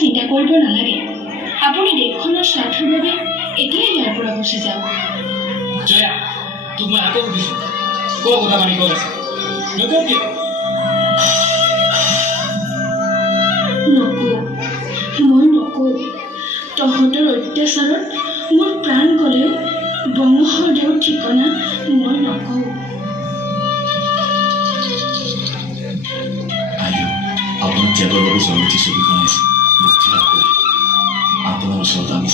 চিন্তা কৰিব নালাগে আপুনি দেশখনৰ স্বাৰ্থৰ বাবে এতিয়াই ইয়াৰ পৰা গুচি যাওক জয়া তোক মই আকৌ সুধিছো ক কথা মানিব আছে নকওঁ কিয় মই নকওঁ তহঁতৰ অত্যাচাৰত মোৰ প্ৰাণ গ'লেও বংশদেৱৰ ঠিকনা মই নকওঁ আপোনাৰ ত্যাগৰ বাবে জয়মতী ছবিখন আছে মুক্তি লাভ কৰি আপোনাৰ ওচৰত আমি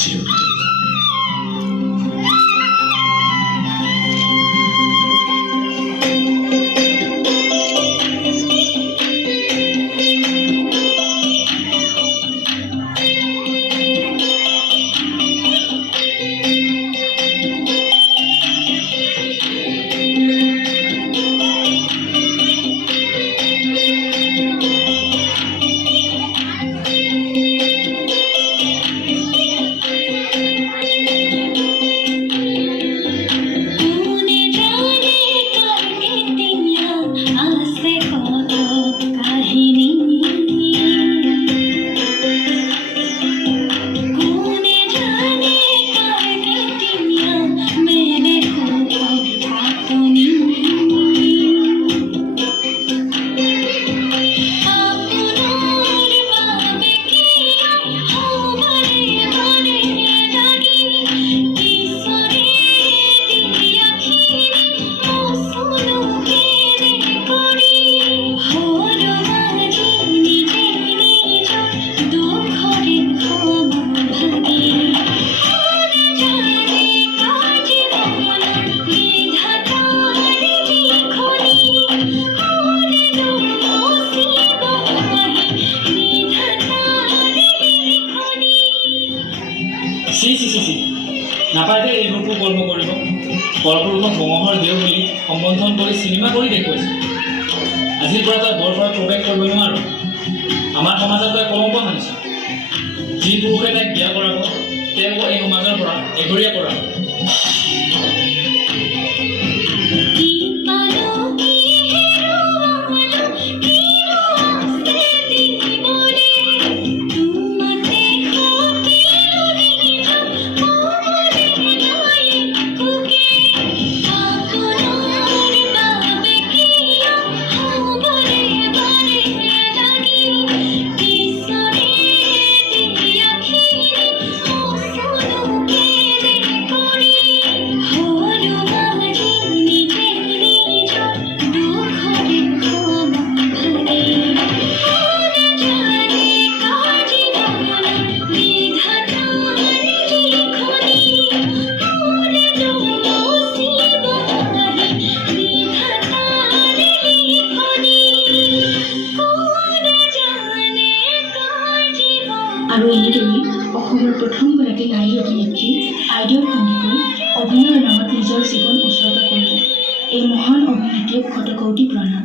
চিৰকৃতজ্ঞ নাপায় এইবোৰকো কৰ্ম কৰিব কৰ্পূৰক মঙহৰ দেও বুলি সম্বোধন কৰি চিনেমা কৰি দেখুৱাইছে আজিৰ পৰা তই বৰ পৰা প্ৰৱেশ কৰিব নোৱাৰো আমাৰ সমাজত তই কলংক সানিছ যি পুৰুষে তাইক বিয়া কৰাব তেওঁক এই সমাজৰ পৰা এঘৰীয়া কৰাব আৰু এনেদৰে অসমৰ প্ৰথমগৰাকী নাৰী অভিনেত্ৰী আইদেউ সন্দিকৈ অভিনয়ৰ নামত নিজৰ জীৱন উৎসৰ্গা কৰিলে এই মহান অভিনেত্ৰীক শতকোটি প্ৰণাম।